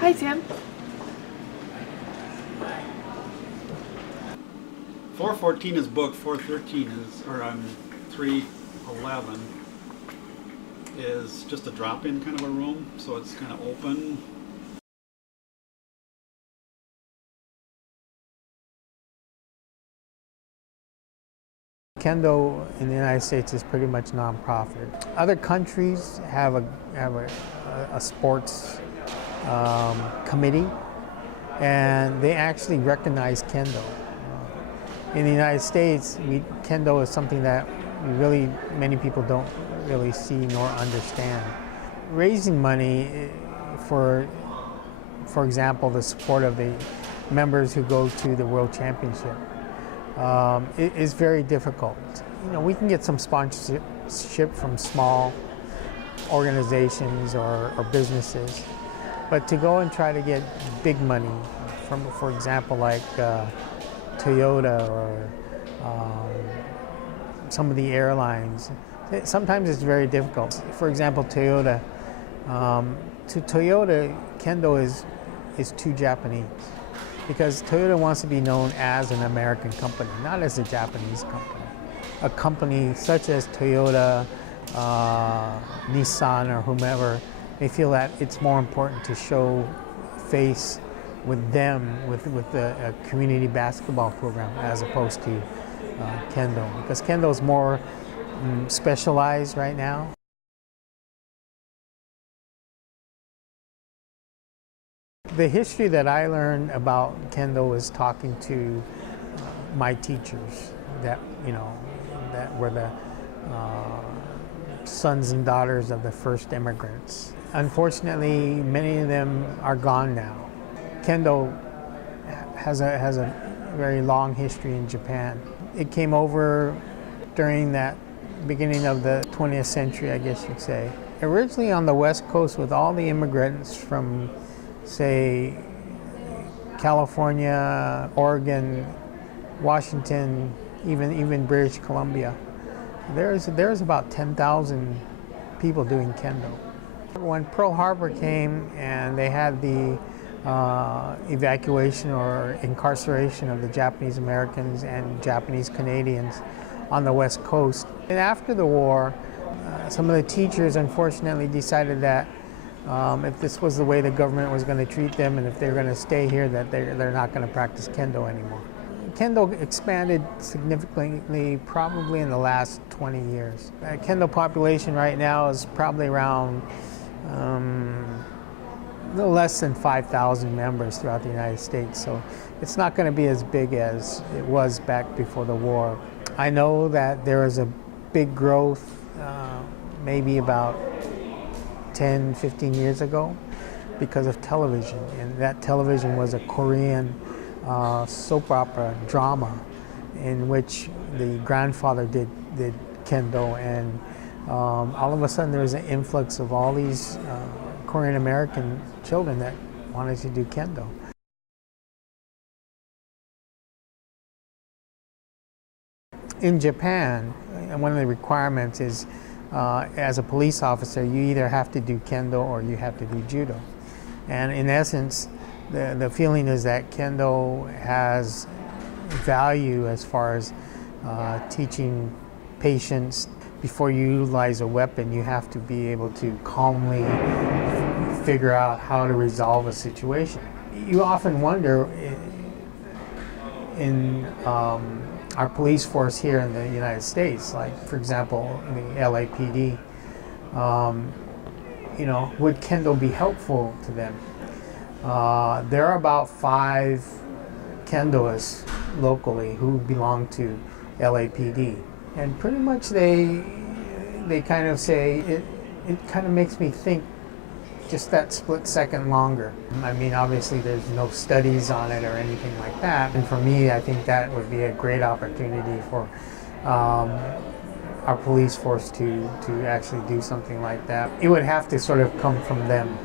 Hi, Tim. 414 is booked, 413 is, or 311 is just a drop-in kind of a room, so it's kind of open. Kendo in the United States is pretty much nonprofit. Other countries have a sports committee, and they actually recognize Kendo. In the United States, Kendo is something that many people don't really see nor understand. Raising money for example, the support of the members who go to the World Championship is very difficult. You know, we can get some sponsorship from small organizations or businesses, but to go and try to get big money from, for example, like Toyota or some of the airlines, sometimes it's very difficult. For example, Toyota. To Toyota, Kendo is too Japanese, because Toyota wants to be known as an American company, not as a Japanese company. A company such as Toyota, Nissan, or whomever, they feel that it's more important to show face with them, with a community basketball program, as opposed to Kendo, because Kendo is more specialized right now. The history that I learned about Kendo was talking to my teachers that were the sons and daughters of the first immigrants. Unfortunately, many of them are gone now. Kendo has a very long history in Japan. It came over during that beginning of the 20th century, I guess you'd say. Originally on the West Coast, with all the immigrants from, say, California, Oregon, Washington, even British Columbia, there's about 10,000 people doing Kendo. When Pearl Harbor came and they had the evacuation or incarceration of the Japanese Americans and Japanese Canadians on the West Coast, and after the war, some of the teachers unfortunately decided that if this was the way the government was going to treat them, and if they're going to stay here, that they're not going to practice Kendo anymore. Kendo expanded significantly probably in the last 20 years. The Kendo population right now is probably around a little less than 5,000 members throughout the United States, so it's not going to be as big as it was back before the war. I know that there is a big growth maybe about 10, 15 years ago because of television, and that television was a Korean soap opera drama in which the grandfather did Kendo, and all of a sudden there was an influx of all these Korean American children that wanted to do Kendo. In Japan, one of the requirements is as a police officer, you either have to do Kendo or you have to do Judo. And in essence, the feeling is that Kendo has value as far as teaching patience. Before you utilize a weapon, you have to be able to calmly figure out how to resolve a situation. You often wonder in our police force here in the United States, like for example the LAPD, would Kendo be helpful to them? There are about 5 Kendoists locally who belong to LAPD, and pretty much they kind of say it kind of makes me think just that split second longer. I mean, obviously there's no studies on it or anything like that, and for me, I think that would be a great opportunity for our police force to actually do something like that. It would have to sort of come from them.